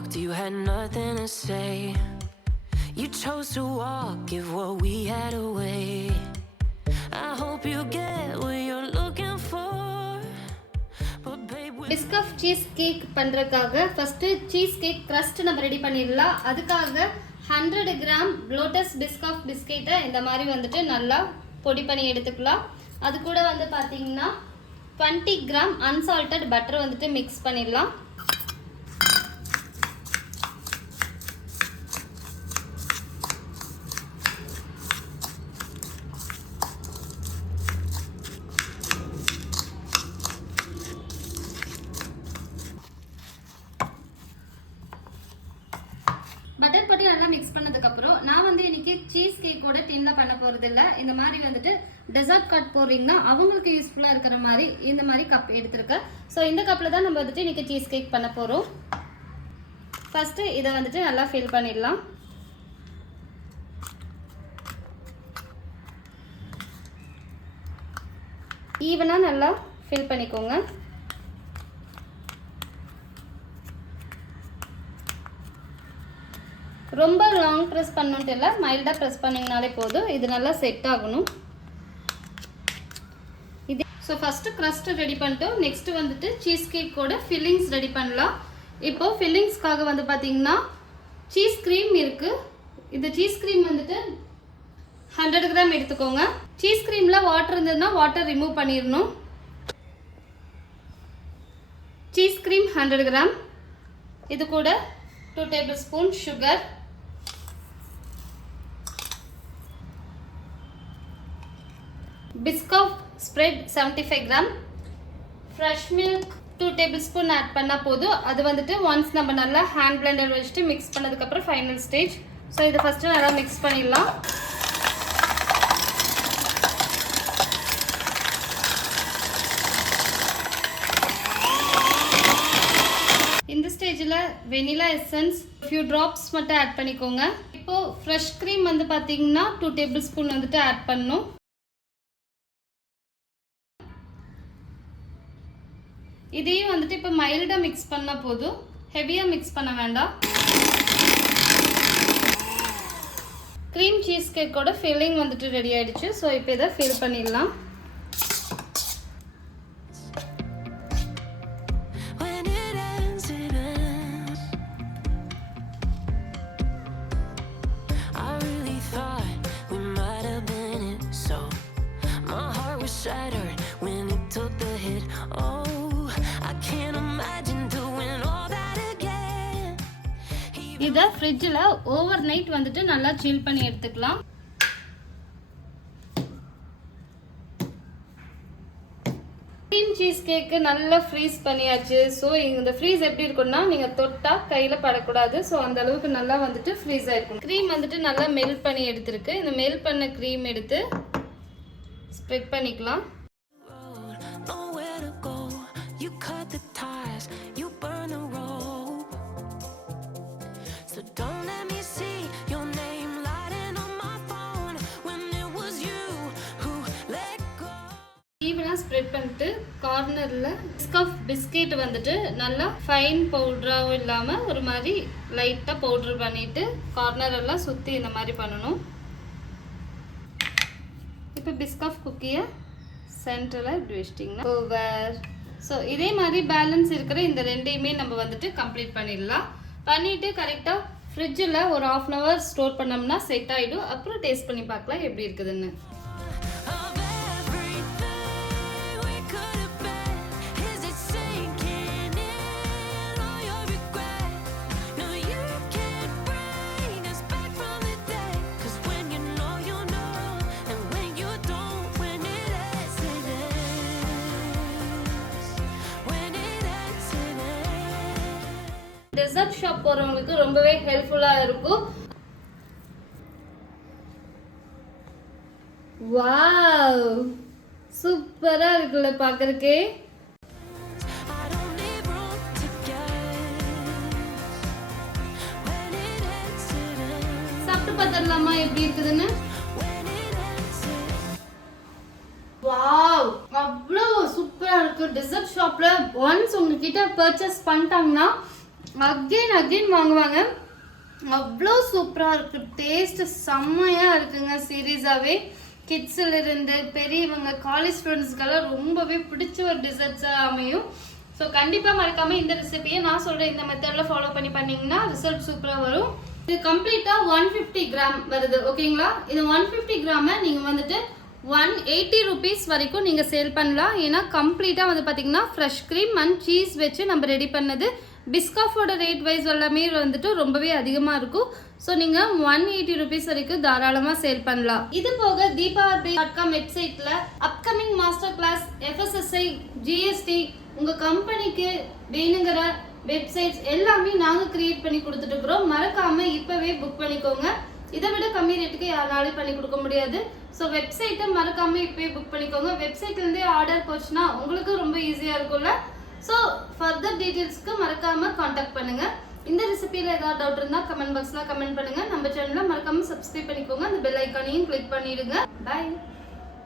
walked, you had nothing to say. You chose to walk, give what we had away. I hope you get what you're looking for. But babe, Biscoff cheesecake பண்ணுறதுக்காக first cheesecake crust நம்ம ready பண்ணிடலாம். அதுக்காக 100 gram lotus பிஸ்கஃப் பிஸ்கெட்டை இந்த மாதிரி வந்துட்டு நல்லா பொடி பண்ணி எடுத்துக்கலாம். அது கூட வந்து பார்த்திங்கன்னா 20 கிராம் அன்சால்டட் பட்டர் வந்துட்டு மிக்ஸ் பண்ணிடலாம். பட்டர் போட்டு நல்லா மிக்ஸ் பண்ணதுக்கப்புறம் நான் வந்து இன்னைக்கு சீஸ் கேக்கோட டின்ல பண்ண போகிறது இல்லை. இந்த மாதிரி வந்துட்டு டெசர்ட் கட் போடுறீங்கன்னா அவங்களுக்கு யூஸ்ஃபுல்லாக இருக்கிற மாதிரி இந்த மாதிரி கப் எடுத்துருக்கேன். ஸோ இந்த கப்பில் தான் நம்ம வந்துட்டு இன்னைக்கு சீஸ் கேக் பண்ண போகிறோம். ஃபஸ்ட்டு இதை வந்துட்டு நல்லா ஃபில் பண்ணிடலாம். ஈவனாக நல்லா ஃபில் பண்ணிக்கோங்க. ரொம்ப லாங் ப்ரெஸ் பண்ணணுன்ட்டு இல்லை, மைல்டாக ப்ரெஸ் பண்ணிங்கனாலே போதும். இது நல்லா செட் ஆகணும். இது ஸோ ஃபஸ்ட்டு க்ரஸ்ட்டு ரெடி பண்ணிட்டோம். நெக்ஸ்ட்டு வந்துட்டு சீஸ் கேக்கோட ஃபில்லிங்ஸ் ரெடி பண்ணலாம். இப்போது ஃபில்லிங்ஸ்க்காக வந்து பார்த்திங்கன்னா சீஸ் க்ரீம் இருக்குது. இந்த சீஸ் க்ரீம் வந்துட்டு 100 கிராம் எடுத்துக்கோங்க. சீஸ் க்ரீமில் வாட்டர் இருந்ததுன்னா வாட்டர் ரிமூவ் பண்ணிடணும். Cheese cream 100 gram. இது கூட 2 tablespoon sugar, Biscoff spread 75 gram, fresh milk 2 tablespoon add பண்ணால் போதும். அது வந்துட்டு ஒன்ஸ் நம்ம நல்லா ஹேண்ட் பிளெண்டர் வச்சுட்டு மிக்ஸ் பண்ணதுக்கப்புறம் ஃபைனல் ஸ்டேஜ். ஸோ இதை ஃபஸ்ட்டு நல்லா மிக்ஸ் பண்ணிடலாம். இந்த ஸ்டேஜில் வெனிலா எசன்ஸ் ஃபியூ ட்ராப்ஸ் மட்டும் ஆட் பண்ணிக்கோங்க. இப்போது ஃப்ரெஷ் க்ரீம் வந்து பார்த்தீங்கன்னா 2 டேபிள் ஸ்பூன் வந்துட்டு ஆட் பண்ணணும். இதையும் வந்துட்டு இப்போ மைல்டாக மிக்ஸ் பண்ணால் போதும், ஹெவியாக மிக்ஸ் பண்ண வேண்டாம். க்ரீம் சீஸ் கேக்கோட ஃபில்லிங் வந்துட்டு ரெடி ஆகிடுச்சு. ஸோ இப்போ இதை ஃபில் பண்ணிடலாம். shattered when it took the hit. Oh, I can't imagine doing all that again. இதை ஃப்ரிட்ஜில் ஓவர் நைட் வந்துட்டு நல்லா சில் பண்ணி எடுத்துக்கலாம். க்ரீம் சீஸ் கேக்கு நல்லா ஃப்ரீஸ் பண்ணியாச்சு. ஸோ இந்த ஃப்ரீஸ் எப்படி இருக்கும்னா நீங்கள் தொட்டால் கையில் படக்கூடாது. ஸோ அந்த அளவுக்கு நல்லா வந்துட்டு ஃப்ரீஸ் ஆகிருக்கும். க்ரீம் வந்துட்டு நல்லா மெல்ட் பண்ணி எடுத்துருக்கு. இந்த மெல்ட் பண்ண க்ரீம் எடுத்து ஸ்ப்ரெட் பண்ணிக்கலாம். ஈவனாக ஸ்ப்ரெட் பண்ணிட்டு கார்னரில் பிஸ்கஃப் பிஸ்கெட் வந்துட்டு நல்லா ஃபைன் பவுடராகவும் இல்லாமல் ஒரு மாதிரி லைட்டாக பவுட்ரு பண்ணிவிட்டு கார்னரெல்லாம் சுற்றி இந்த மாதிரி பண்ணணும். இப்போ பிஸ்கஃப் குக்கியை சென்டரில் இப்படி வச்சிட்டிங்கன்னா ஓவர். ஸோ இதே மாதிரி பேலன்ஸ் இருக்கிற இந்த ரெண்டையுமே நம்ம வந்துட்டு கம்ப்ளீட் பண்ணிடலாம். பண்ணிவிட்டு கரெக்டாக ஃப்ரிட்ஜில் ஒரு 1/2 hour ஸ்டோர் பண்ணோம்னா செட் ஆகிடும். அப்புறம் டேஸ்ட் பண்ணி பார்க்கலாம் எப்படி இருக்குதுன்னு. டெசர்ட் ஷாப் போறவங்களுக்கு ரொம்பவே ஹெல்ப்ஃபுல்லா இருக்கும். வாவ், சூப்பரா இருக்குல்ல பார்க்கறதுக்கே. சாப்பிட்டு பார்த்துடலாமா எப்படி இருக்குதுன்னு? வாவ், அவ்வளோ சூப்பரா இருக்கு. டெசர்ட் ஷாப்ல ஒன்ஸ் உங்ககிட்ட பர்ச்சேஸ் பண்ணிட்டாங்கன்னா அகைன் வாங்குவாங்க. அவ்வளோ சூப்பராக இருக்குது, டேஸ்ட்டு செம்மையாக இருக்குங்க. சீரியஸாகவே கிட்ஸிலிருந்து பெரியவங்க காலேஜ் ஸ்டூடெண்ட்ஸ்க்கெல்லாம் ரொம்பவே பிடிச்ச ஒரு டிசர்ட்ஸாக அமையும். ஸோ கண்டிப்பாக மறக்காமல் இந்த ரெசிபியை நான் சொல்கிற இந்த மெத்தடில் ஃபாலோ பண்ணிங்கன்னா ரிசல்ட் சூப்பராக வரும். இது கம்ப்ளீட்டாக 150 கிராம் வருது, ஓகேங்களா? இது 150 கிராமை நீங்கள் வந்துட்டு 180 rupees வரைக்கும் நீங்கள் சேல் பண்ணலாம். ஏன்னா கம்ப்ளீட்டாக வந்து பார்த்தீங்கன்னா ஃப்ரெஷ் க்ரீம் அண்ட் சீஸ் வச்சு நம்ம ரெடி பண்ணது. பிஸ்காஃபோட ரேட் வைஸ் எல்லாமே வந்துட்டு ரொம்பவே அதிகமாக இருக்கும். ஸோ நீங்கள் 180 rupees வரைக்கும் தாராளமாக சேல் பண்ணலாம். இது போக deepaarthi.com வெப்சைட்டில் upcoming master class, FSSI, GST, உங்கள் கம்பெனிக்கு வேணுங்கிற வெப்சைட்ஸ் எல்லாமே நாங்கள் கிரியேட் பண்ணி கொடுத்துட்டு இருக்கிறோம். மறக்காமல் இப்போவே புக் பண்ணிக்கோங்க. இதை விட கம்மி ரேட்டுக்கு யாராலையும் பண்ணி கொடுக்க முடியாது. ஸோ வெப்சைட்டை மறக்காமல் இப்போயே புக் பண்ணிக்கோங்க. வெப்சைட்லேருந்தே ஆர்டர் போச்சுன்னா உங்களுக்கு ரொம்ப ஈஸியாக இருக்கும்ல. ஸோ ஃபர்தர் டீட்டெயில்ஸ்க்கு மறக்காமல் காண்டாக்ட் பண்ணுங்கள். இந்த ரெசிபியில் ஏதாவது டவுட் இருந்தால் கமெண்ட் பாக்ஸில் கமெண்ட் பண்ணுங்கள். நம்ம சேனலில் மறக்காமல் சப்ஸ்கிரைப் பண்ணிக்கோங்க. அந்த பெல் ஐக்கானையும் கிளிக் பண்ணிவிடுங்க. பாய்.